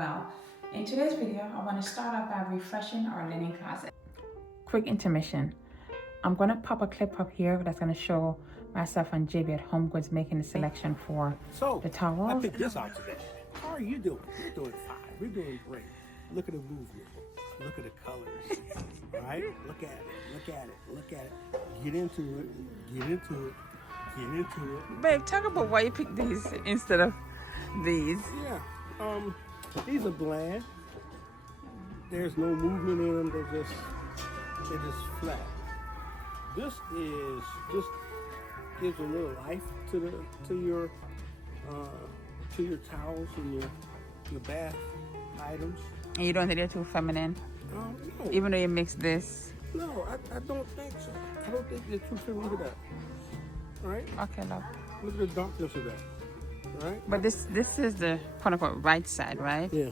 well. In today's video, I want to start off by refreshing our linen closet. Quick intermission. I'm going to pop a clip up here that's going to show myself and JB at Home Goods making the selection for the towels. I picked this out today. How are you doing? You're doing fine. We're doing great. Look at the movement. Look at the colors. All right? Look at it. Look at it. Look at it. Get into it. Get into it. Get into it. Babe, talk about why you picked these instead of these. Yeah. These are bland. There's no movement in them. They're just flat. This gives a little life to your towels and your bath items. And you don't think they're too feminine? No. Even though you mix this? No, I don't think so. I don't think they're too feminine. Look at that. All right? Okay, love. Look at the darkness of that. All right? But this is the quote-unquote right side, right? Yeah.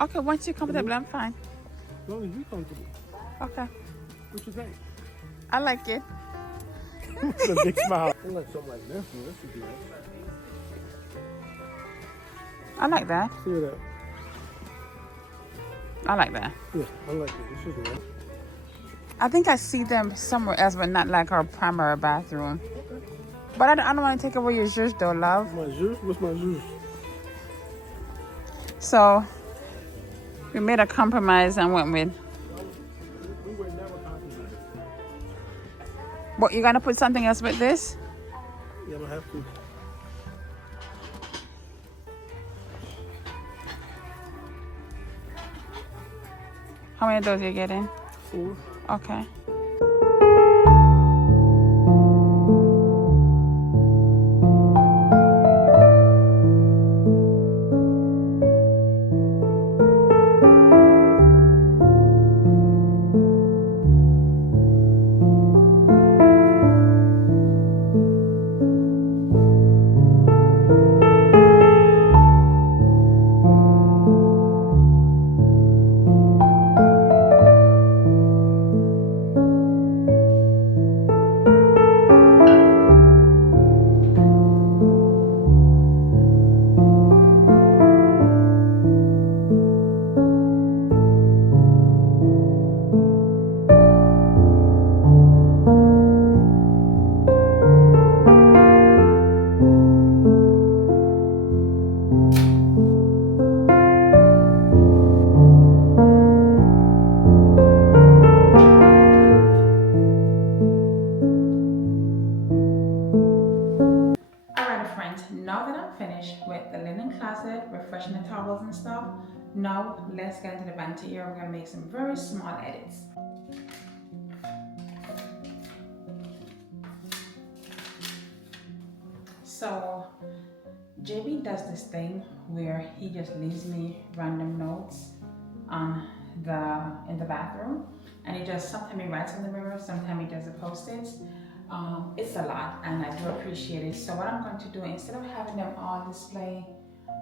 Okay, once you're comfortable, I'm fine. As long as you're comfortable. Okay. What you think? I like it. It's a big smile. I like something like this. This would be nice. I like that. See that? I like that. Yeah, I like it. This is nice. I think I see them somewhere else, but not like our primary bathroom. But I don't want to take away your jus though, love. My jus? What's my jus? So, we made a compromise and went with. We were never compromised. What, you gonna put something else with this? Yeah, I'm gonna have to. How many of those you getting? 4. Okay. Now that I'm finished with the linen closet, refreshing the towels and stuff, now let's get into the vanity area. We're going to make some very small edits. So JB does this thing where he just leaves me random notes in the bathroom, and he just sometimes he writes on the mirror, sometimes he does the post-its. It's a lot and I do appreciate it. So what I'm going to do, instead of having them all display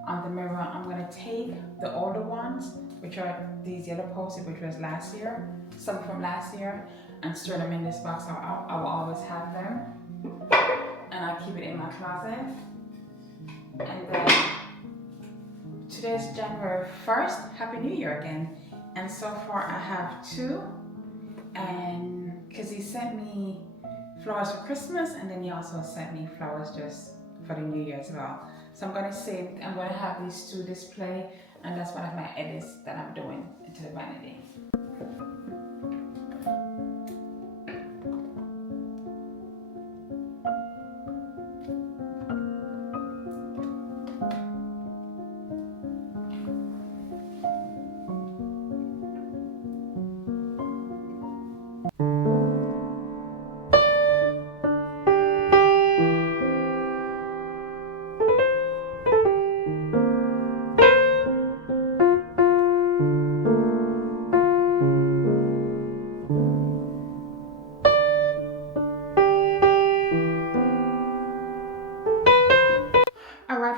on the mirror, I'm going to take the older ones, which are these yellow post-its, which was last year, some from last year, and store them in this box. I will always have them, and I'll keep it in my closet. And then today's January 1st, Happy New Year again. And so far I have 2, and because he sent me flowers for Christmas, and then he also sent me flowers just for the New Year as well. So I'm going to have these 2 display, and that's one of my edits that I'm doing into the vanity.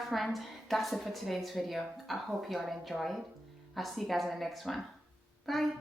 Friends, that's it for today's video. I hope you all enjoyed. I'll see you guys in the next one. Bye.